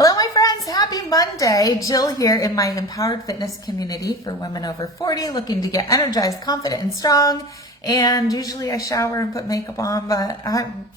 Hello, my friends. Happy Monday. Jill here in my Empowered Fitness community for women over 40 looking to get energized, confident, and strong. And usually I shower and put makeup on, but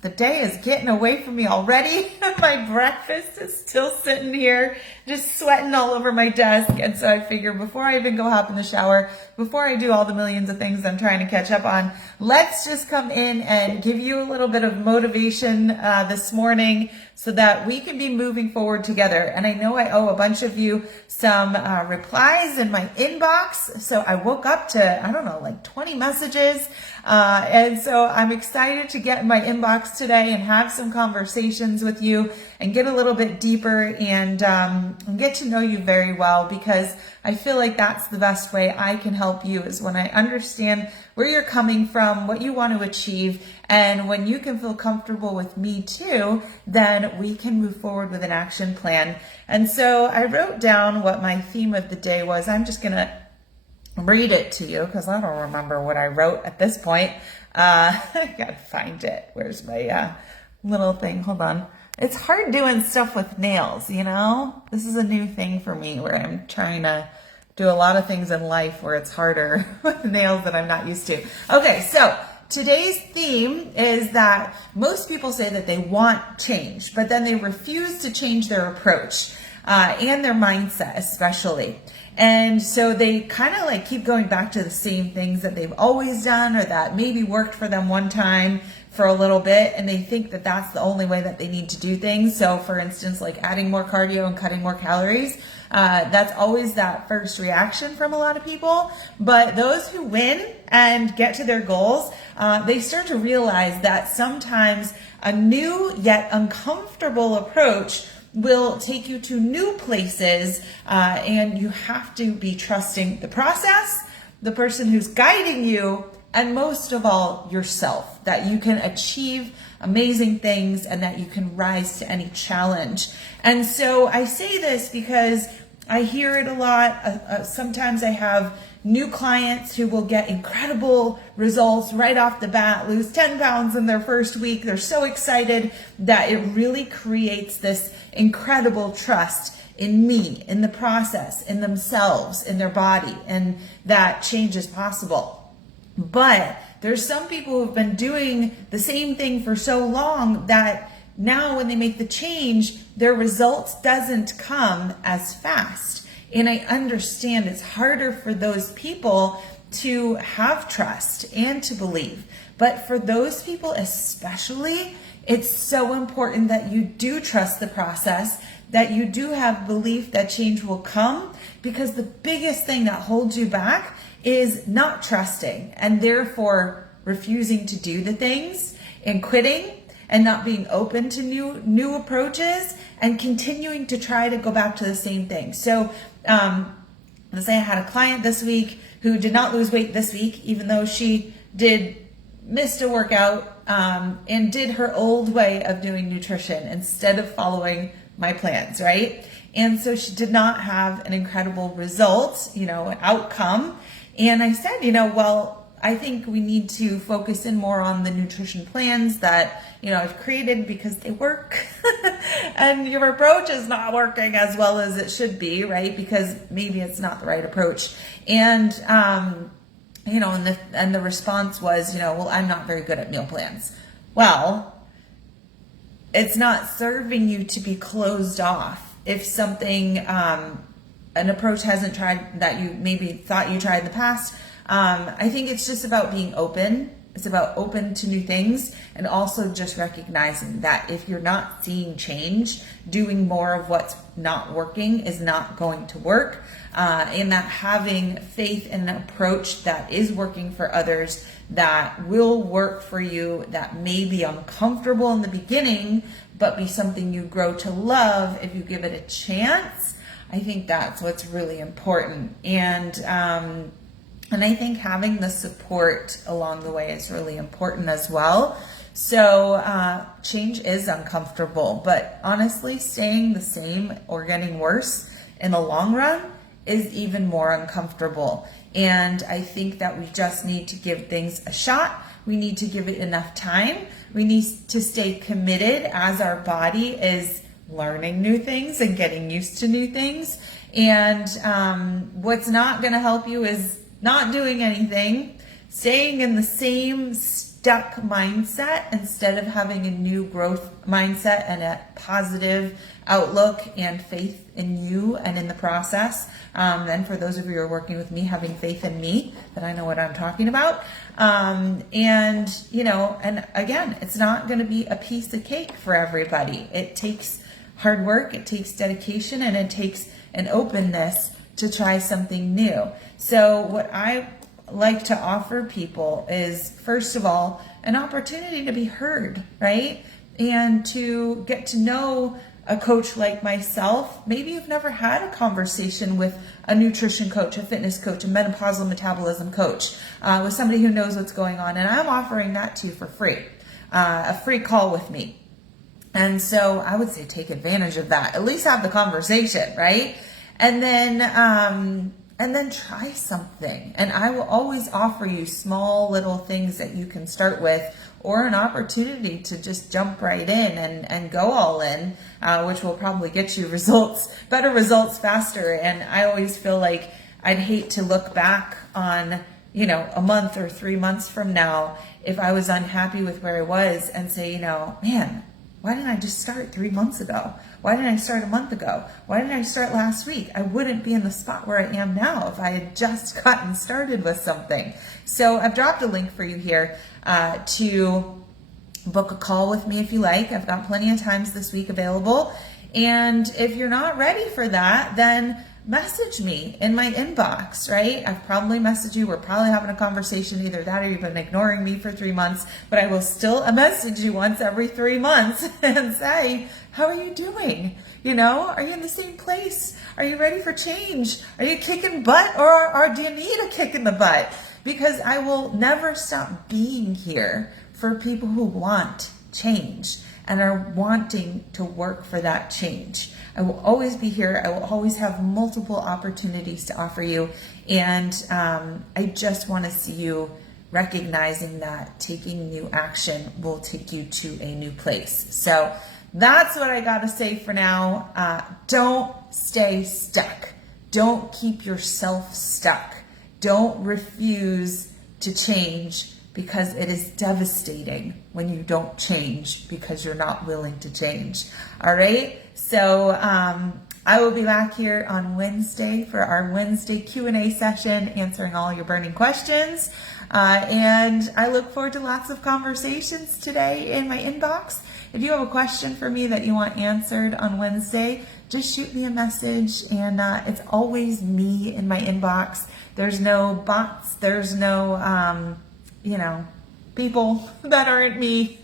the day is getting away from me already. My breakfast is still sitting here, just sweating all over my desk. And so I figure before I even go hop in the shower, before I do all the millions of things I'm trying to catch up on, let's just come in and give you a little bit of motivation this morning so that we can be moving forward together. And I know I owe a bunch of you some replies in my inbox. So I woke up to, like 20 messages. And so I'm excited to get in my inbox today and have some conversations with you and get a little bit deeper and get to know you very well, because I feel like that's the best way I can help you, is when I understand where you're coming from, what you want to achieve, and when you can feel comfortable with me too, then we can move forward with an action plan. And so I wrote down what my theme of the day was. I'm just going to read it to you because I don't remember what I wrote at this point. I gotta find it. Where's my little thing? Hold on. It's hard doing stuff with nails, you know? This is a new thing for me where I'm trying to do a lot of things in life where it's harder with nails that I'm not used to. Okay, so today's theme is that most people say that they want change, but then they refuse to change their approach and their mindset especially. And so they kind of like keep going back to the same things that they've always done, or that maybe worked for them one time for a little bit, and they think that that's the only way that they need to do things. So for instance, like adding more cardio and cutting more calories, that's always that first reaction from a lot of people. But those who win and get to their goals, they start to realize that sometimes a new yet uncomfortable approach will take you to new places, and you have to be trusting the process, the person who's guiding you, and most of all, yourself, that you can achieve amazing things and that you can rise to any challenge. And so I say this because I hear it a lot. Sometimes I have new clients who will get incredible results right off the bat, lose 10 pounds in their first week. They're so excited that it really creates this incredible trust in me, in the process, in themselves, in their body, and that change is possible. But there's some people who've been doing the same thing for so long that now when they make the change, their results doesn't come as fast. And I understand it's harder for those people to have trust and to believe. But for those people especially, it's so important that you do trust the process, that you do have belief that change will come, because the biggest thing that holds you back is not trusting and therefore refusing to do the things and quitting and not being open to new approaches and continuing to try to go back to the same thing. So let's say I had a client this week who did not lose weight this week, even though she missed a workout and did her old way of doing nutrition instead of following my plans, right? And so she did not have an incredible result, outcome. And I said, I think we need to focus in more on the nutrition plans that, I've created, because they work and your approach is not working as well as it should be, right? Because maybe it's not the right approach. And, and the response was, I'm not very good at meal plans. Well, it's not serving you to be closed off. If something, an approach hasn't tried that you maybe thought you tried in the past, I think it's just about being open. It's about open to new things, and also just recognizing that if you're not seeing change, doing more of what's not working is not going to work, and that having faith in an approach that is working for others, that will work for you, that may be uncomfortable in the beginning, but be something you grow to love if you give it a chance. I think that's what's really important. And I think having the support along the way is really important as well. So change is uncomfortable, but honestly, staying the same or getting worse in the long run is even more uncomfortable. And I think that we just need to give things a shot. We need to give it enough time. We need to stay committed as our body is learning new things and getting used to new things. And what's not going to help you is not doing anything, staying in the same stuck mindset instead of having a new growth mindset and a positive outlook and faith in you and in the process. And for those of you who are working with me, having faith in me, that I know what I'm talking about. And again, it's not going to be a piece of cake for everybody. It takes hard work, it takes dedication, and it takes an openness to try something new. So what I like to offer people is, first of all, an opportunity to be heard, right? And to get to know a coach like myself. Maybe you've never had a conversation with a nutrition coach, a fitness coach, a menopausal metabolism coach, with somebody who knows what's going on. And I'm offering that to you for free, a free call with me. And so I would say take advantage of that. At least have the conversation, right? And then try something. And I will always offer you small little things that you can start with, or an opportunity to just jump right in and go all in, which will probably get you better results faster. And I always feel like I'd hate to look back on, a month or 3 months from now, if I was unhappy with where I was, and say, man, why didn't I just start 3 months ago? Why didn't I start a month ago? Why didn't I start last week? I wouldn't be in the spot where I am now if I had just gotten started with something. So I've dropped a link for you here to book a call with me if you like. I've got plenty of times this week available. And if you're not ready for that, then message me in my inbox, right? I've probably messaged you. We're probably having a conversation, either that or you've been ignoring me for 3 months, but I will still message you once every 3 months and say, how are you doing? Are you in the same place? Are you ready for change? Are you kicking butt, or do you need a kick in the butt? Because I will never stop being here for people who want change and are wanting to work for that change. I will always be here. I will always have multiple opportunities to offer you. And I just want to see you recognizing that taking new action will take you to a new place. So that's what I got to say for now. Don't stay stuck. Don't keep yourself stuck. Don't refuse to change, because it is devastating when you don't change because you're not willing to change. All right. So I will be back here on Wednesday for our Wednesday Q&A session, answering all your burning questions. And I look forward to lots of conversations today in my inbox. If you have a question for me that you want answered on Wednesday, just shoot me a message. And it's always me in my inbox. There's no bots. There's no, people that aren't me.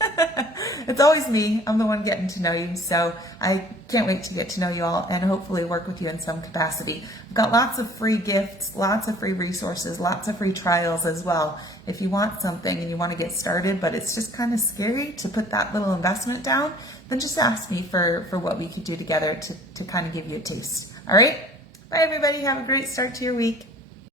It's always me. I'm the one getting to know you. So I can't wait to get to know you all and hopefully work with you in some capacity. I've got lots of free gifts, lots of free resources, lots of free trials as well. If you want something and you want to get started, but it's just kind of scary to put that little investment down, then just ask me for what we could do together to kind of give you a taste. All right. Bye, everybody. Have a great start to your week.